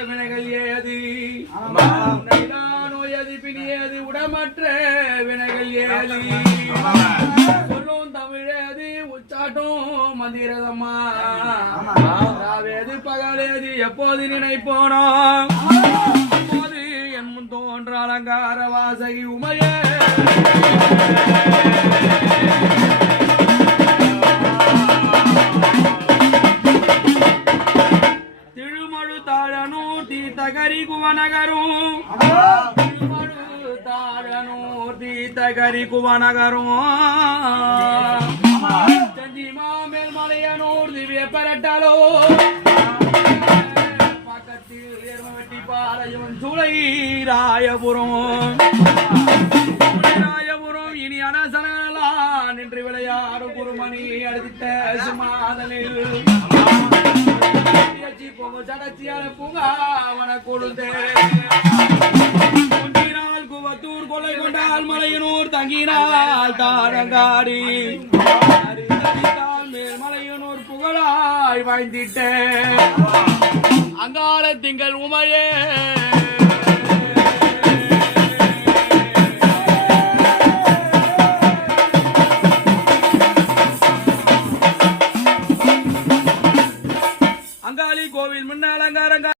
வினைகள் ஏது நோயது பிணியது உடமற்ற வினைகள் ஏது சொல்லும் தமிழேது உச்சாட்டும் மந்திரதம்மா வேது பகலேது எப்போது நினைப்போனோ அப்போது என் முன் தோன்ற அலங்கார வாசகி உமையே திருமழு தாழனூர் தீர்த்தகரி குவநகரும் திருமழு தாழனூர் தீர்த்தகரி குவநகரும் சஞ்சிமா மேல்மலையனூர் திவ்ய பரட்டலோ பக்கத்தில் எருமவெட்டி பாளையம் சுளை ராயபுரம் இனி அனசனலா நின்று விளையாடும் குருமணி அழுதிட்ட சுமாதனில் சடச்சியான பூங்காவன கொழுந்தே குன்றினால் குவத்தூர் கொலை கொண்டால் மலையனூர் தங்கினால் தாரங்காடி மேல்மலையனூர் புகழாய் வாய்ந்திட்ட அங்காள திங்கள் உமையே